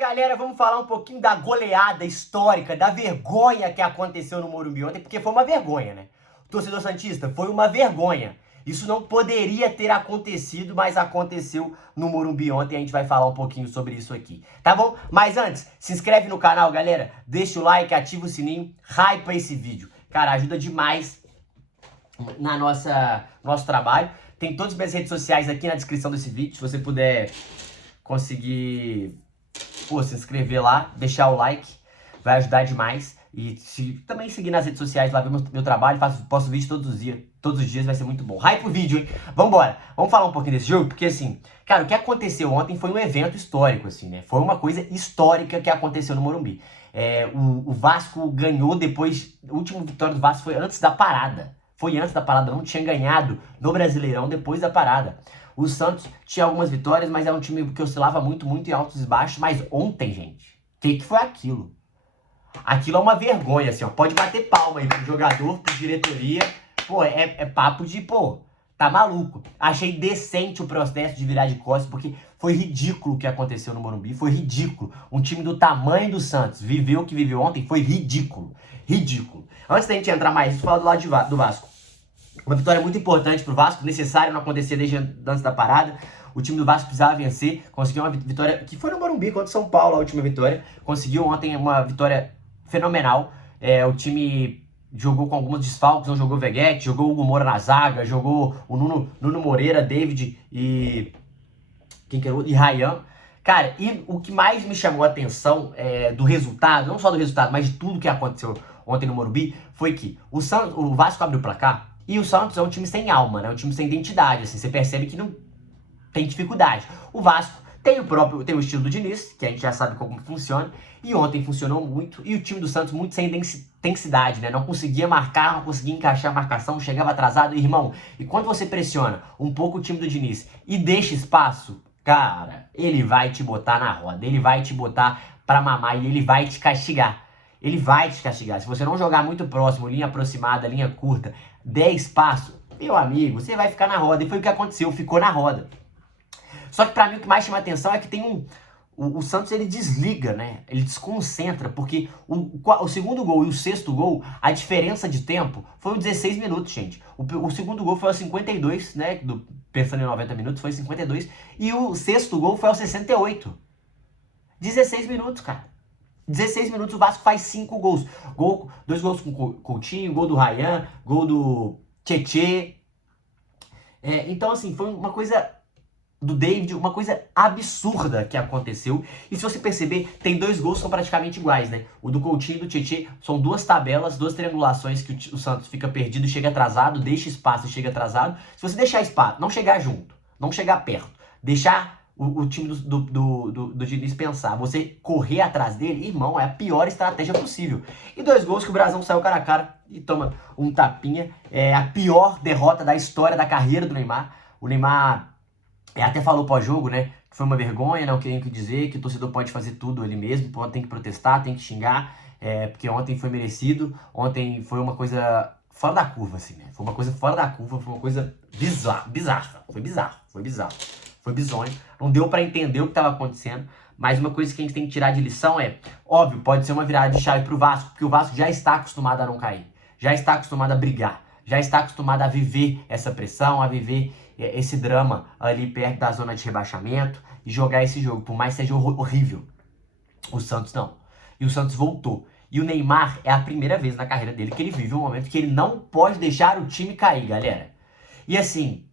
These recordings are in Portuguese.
galera, vamos falar um pouquinho da goleada histórica, da vergonha que aconteceu no Morumbi ontem, porque foi uma vergonha, né? Torcedor santista, foi uma vergonha. Isso não poderia ter acontecido, mas aconteceu no Morumbi ontem, a gente vai falar um pouquinho sobre isso aqui, tá bom? Mas antes, se inscreve no canal, galera, deixa o like, ativa o sininho, hypa esse vídeo. Cara, ajuda demais na nosso trabalho. Tem todas as minhas redes sociais aqui na descrição desse vídeo, se você puder conseguir se inscrever lá, deixar o like, vai ajudar demais. E também seguir nas redes sociais lá, ver meu trabalho, posto vídeo todos os dias, vai ser muito bom. Hype o vídeo, hein? Vambora, vamos falar um pouquinho desse jogo, porque assim, cara, o que aconteceu ontem foi um evento histórico, assim, né? Foi uma coisa histórica que aconteceu no Morumbi. O Vasco ganhou depois, a última vitória do Vasco foi antes da parada. Foi antes da parada, não tinha ganhado no Brasileirão depois da parada. O Santos tinha algumas vitórias, mas era um time que oscilava muito em altos e baixos. Mas ontem, gente, o que foi aquilo? Aquilo é uma vergonha, assim, ó. Pode bater palma aí pro jogador, pro diretoria. Pô, é papo de, tá maluco. Achei decente o processo de virar de costas, porque foi ridículo o que aconteceu no Morumbi. Foi ridículo. Um time do tamanho do Santos viveu o que viveu ontem, foi ridículo. Ridículo. Antes da gente entrar mais, vou falar do lado do Vasco. Uma vitória muito importante pro Vasco, necessário não acontecer desde antes da parada. O time do Vasco precisava vencer, conseguiu uma vitória que foi no Morumbi contra o São Paulo, a última vitória. Conseguiu ontem uma vitória fenomenal. O time jogou com alguns desfalques, não jogou Veguete, jogou o Hugo Moura na zaga, jogou o Nuno Moreira, David e Ryan. Cara, e o que mais me chamou a atenção do resultado, não só do resultado, mas de tudo que aconteceu ontem no Morumbi, foi que o Vasco abriu o placar. E o Santos é um time sem alma, né? Um time sem identidade, assim. Você percebe que não tem dificuldade. O Vasco tem o estilo do Diniz, que a gente já sabe como funciona. E ontem funcionou muito. E o time do Santos muito sem intensidade, né? Não conseguia marcar, não conseguia encaixar a marcação, chegava atrasado. Irmão, e quando você pressiona um pouco o time do Diniz e deixa espaço, cara, ele vai te botar na roda. Ele vai te botar pra mamar e ele vai te castigar. Ele vai te castigar. Se você não jogar muito próximo, linha aproximada, linha curta, der espaço, meu amigo, você vai ficar na roda. E foi o que aconteceu, ficou na roda. Só que pra mim o que mais chama atenção é que tem o Santos, ele desliga, né? Ele desconcentra, porque o segundo gol e o sexto gol, a diferença de tempo foi 16 minutos, gente. O segundo gol foi aos 52, né? Pensando em 90 minutos, foi 52. E o sexto gol foi aos 68. 16 minutos, cara. 16 minutos, o Vasco faz 5 gols. 2 gols com o Coutinho, gol do Ryan, gol do Tietê. Então, assim, foi uma coisa do David, uma coisa absurda que aconteceu. E se você perceber, tem 2 gols que são praticamente iguais, né? O do Coutinho e do Tietê são 2 tabelas, 2 triangulações que o Santos fica perdido, chega atrasado, deixa espaço e chega atrasado. Se você deixar espaço, não chegar junto, não chegar perto, deixar o time do Diniz pensar, você correr atrás dele, irmão, é a pior estratégia possível. E 2 gols que o Brasão saiu cara a cara e toma um tapinha. É a pior derrota da história da carreira do Neymar. O Neymar até falou pós-jogo, né, que foi uma vergonha, não tenho o que dizer, que o torcedor pode fazer tudo ele mesmo, tem que protestar, tem que xingar, porque ontem foi merecido, ontem foi uma coisa fora da curva, assim, né, foi uma coisa fora da curva, foi uma coisa bizarra, foi bizonho, não deu pra entender o que tava acontecendo, mas uma coisa que a gente tem que tirar de lição óbvio, pode ser uma virada de chave pro Vasco, porque o Vasco já está acostumado a não cair, já está acostumado a brigar, já está acostumado a viver essa pressão, a viver esse drama ali perto da zona de rebaixamento e jogar esse jogo, por mais que seja horrível. O Santos não. E o Santos voltou. E o Neymar é a primeira vez na carreira dele que ele vive um momento que ele não pode deixar o time cair, galera. E assim,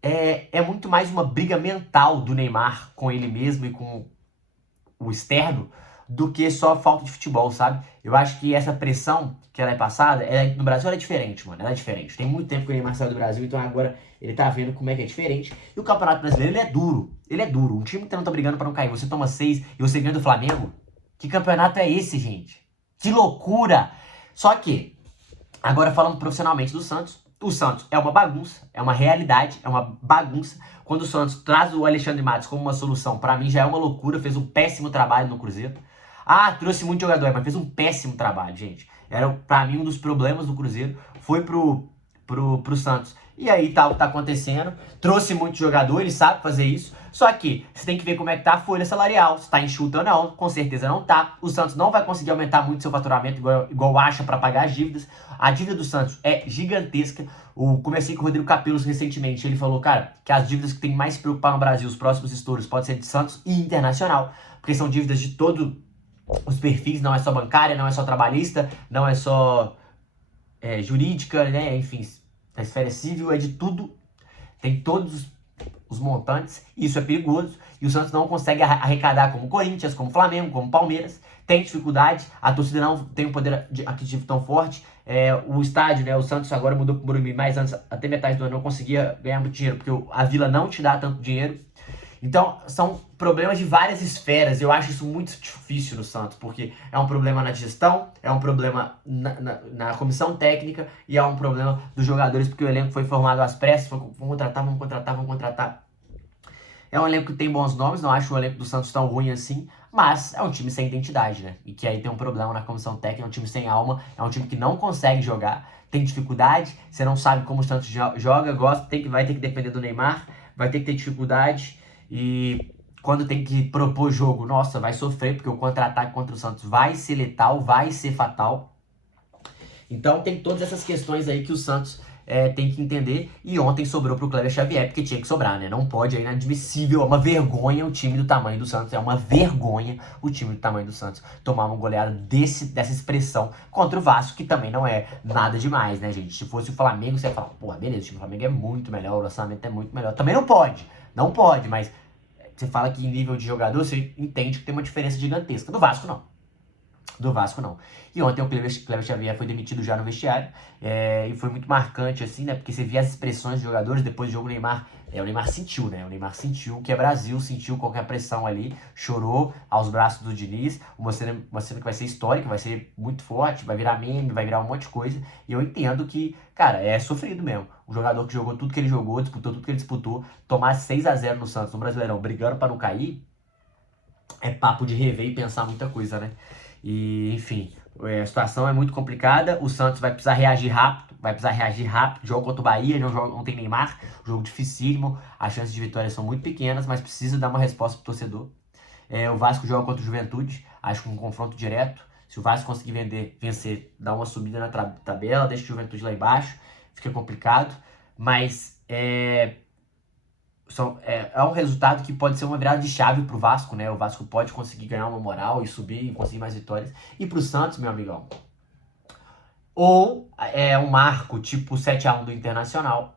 é muito mais uma briga mental do Neymar com ele mesmo e com o externo do que só falta de futebol, sabe? Eu acho que essa pressão que ela é passada, no Brasil ela é diferente, mano. Ela é diferente. Tem muito tempo que o Neymar saiu do Brasil, então agora ele tá vendo como é que é diferente. E o Campeonato Brasileiro, ele é duro. Ele é duro. Um time que não tá brigando pra não cair, você toma 6 e você ganha do Flamengo. Que campeonato é esse, gente? Que loucura! Só que, agora falando profissionalmente do Santos, o Santos é uma bagunça, é uma realidade, é uma bagunça. Quando o Santos traz o Alexandre Matos como uma solução, pra mim já é uma loucura, fez um péssimo trabalho no Cruzeiro. Trouxe muito jogador, mas fez um péssimo trabalho, gente. Era, pra mim, um dos problemas do Cruzeiro foi pro pro Santos. E aí tá o que tá acontecendo. Trouxe muito jogador, ele sabe fazer isso. Só que você tem que ver como é que tá a folha salarial. Se tá enxuta ou não. Com certeza não tá. O Santos não vai conseguir aumentar muito seu faturamento, igual acha, para pagar as dívidas. A dívida do Santos é gigantesca. Comecei com o Rodrigo Capelos recentemente. Ele falou, cara, que as dívidas que tem mais se preocupar no Brasil, os próximos estouros, pode ser de Santos e Internacional. Porque são dívidas de todos os perfis. Não é só bancária, não é só trabalhista, não é só jurídica, né? Enfim, a esfera civil é de tudo. Tem todos os montantes, isso é perigoso, e o Santos não consegue arrecadar como Corinthians, como Flamengo, como Palmeiras, tem dificuldade, a torcida não tem um poder aquisitivo tão forte, o estádio, né, o Santos agora mudou pro Morumbi, mas antes, até metade do ano, não conseguia ganhar muito dinheiro, porque a Vila não te dá tanto dinheiro. Então, são problemas de várias esferas. Eu acho isso muito difícil no Santos, porque é um problema na gestão, é um problema na comissão técnica e é um problema dos jogadores, porque o elenco foi formado às pressas, vamos contratar. É um elenco que tem bons nomes, não acho o elenco do Santos tão ruim assim, mas é um time sem identidade, né? E que aí tem um problema na comissão técnica, é um time sem alma, é um time que não consegue jogar, tem dificuldade, você não sabe como o Santos joga, vai ter que depender do Neymar, vai ter que ter dificuldade. E quando tem que propor jogo, nossa, vai sofrer, porque o contra-ataque contra o Santos vai ser letal, vai ser fatal. Então tem todas essas questões aí que o Santos tem que entender. E ontem sobrou pro Kleber Xavier, porque tinha que sobrar, né? Não pode, é inadmissível, é uma vergonha o time do tamanho do Santos. É uma vergonha o time do tamanho do Santos tomar uma goleada dessa expressão contra o Vasco, que também não é nada demais, né, gente? Se fosse o Flamengo, você ia falar, porra, beleza, o time do Flamengo é muito melhor, o orçamento é muito melhor. Também não pode, mas você fala que em nível de jogador, você entende que tem uma diferença gigantesca. Do Vasco, não. E ontem o Kleber Xavier foi demitido já no vestiário. E foi muito marcante, assim, né? Porque você via as expressões dos jogadores. Depois do jogo, o Neymar sentiu, né? O Neymar sentiu que é Brasil, sentiu qualquer pressão ali. Chorou aos braços do Diniz. Uma cena que vai ser histórica, vai ser muito forte, vai virar meme, vai virar um monte de coisa. E eu entendo que, cara, é sofrido mesmo. O jogador que jogou tudo que ele jogou, disputou tudo que ele disputou, tomar 6-0 no Santos, no Brasileirão, brigando pra não cair, é papo de rever e pensar muita coisa, né? E, enfim, a situação é muito complicada. O Santos vai precisar reagir rápido. Jogo contra o Bahia, não tem Neymar, jogo dificílimo. As chances de vitória são muito pequenas, mas precisa dar uma resposta pro torcedor. O Vasco joga contra o Juventude, acho que um confronto direto. Se o Vasco conseguir vencer, dá uma subida na tabela, deixa o Juventude lá embaixo, fica complicado. Mas é um resultado que pode ser uma virada de chave pro Vasco, né? O Vasco pode conseguir ganhar uma moral e subir e conseguir mais vitórias. E pro Santos, meu amigão, ou é um marco tipo 7-1 do Internacional,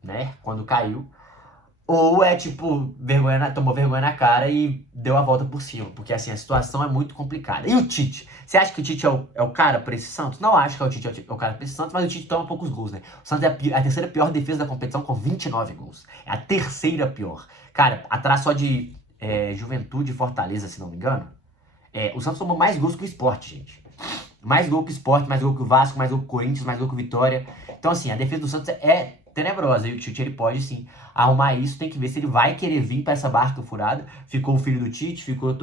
né? Quando caiu. Ou é tipo, tomou vergonha na cara e deu a volta por cima. Porque assim, a situação é muito complicada. E o Tite? Você acha que o Tite é o cara pra esse Santos? Não acho que o Tite é o cara pra esse Santos, mas o Tite toma poucos gols, né? O Santos é a terceira pior defesa da competição com 29 gols. É a terceira pior. Cara, atrás só de Juventude e Fortaleza, se não me engano. O Santos tomou mais gols que o Sport, gente. Mais gol que o Sport, mais gol que o Vasco, mais gol que o Corinthians, mais gol que o Vitória. Então assim, a defesa do Santos é tenebrosa. E o Tite, ele pode sim arrumar isso. Tem que ver se ele vai querer vir para essa barca furada. Ficou o filho do Tite, ficou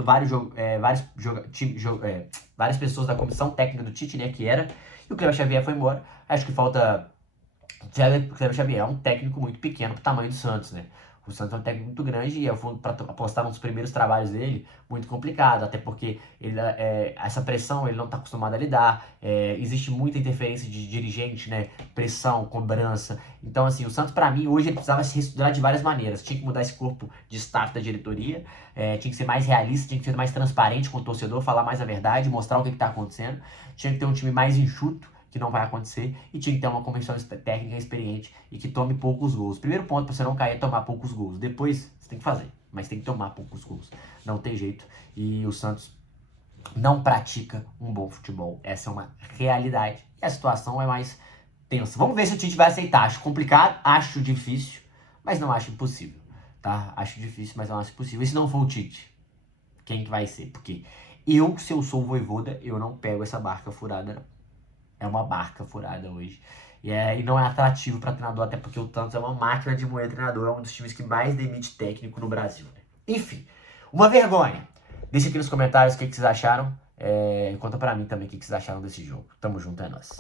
várias pessoas da comissão técnica do Tite, né, que era. E o Kleber Xavier foi embora. Acho que falta... O Kleber Xavier é um técnico muito pequeno pro tamanho do Santos, né? O Santos é um técnico muito grande e para apostar nos primeiros trabalhos dele, muito complicado, até porque essa pressão ele não está acostumado a lidar, existe muita interferência de dirigente, né? Pressão, cobrança. Então, assim, o Santos, para mim, hoje ele precisava se reestruturar de várias maneiras. Tinha que mudar esse corpo de staff da diretoria, tinha que ser mais realista, tinha que ser mais transparente com o torcedor, falar mais a verdade, mostrar o que está acontecendo. Tinha que ter um time mais enxuto, que não vai acontecer, e tinha que ter uma comissão técnica experiente e que tome poucos gols. Primeiro ponto para você não cair é tomar poucos gols. Depois, você tem que fazer, mas tem que tomar poucos gols. Não tem jeito. E o Santos não pratica um bom futebol. Essa é uma realidade. E a situação é mais tensa. Vamos ver se o Tite vai aceitar. Acho complicado, acho difícil, mas não acho impossível. Tá? Acho difícil, mas não acho impossível. E se não for o Tite, quem que vai ser? Porque se eu sou o Vojvoda, eu não pego essa barca furada, não. É uma barca furada hoje. E não é atrativo para treinador, até porque o Santos é uma máquina de moer treinador. É um dos times que mais demite técnico no Brasil, né? Enfim, uma vergonha. Deixa aqui nos comentários o que vocês acharam. Conta pra mim também o que vocês acharam desse jogo. Tamo junto, é nóis.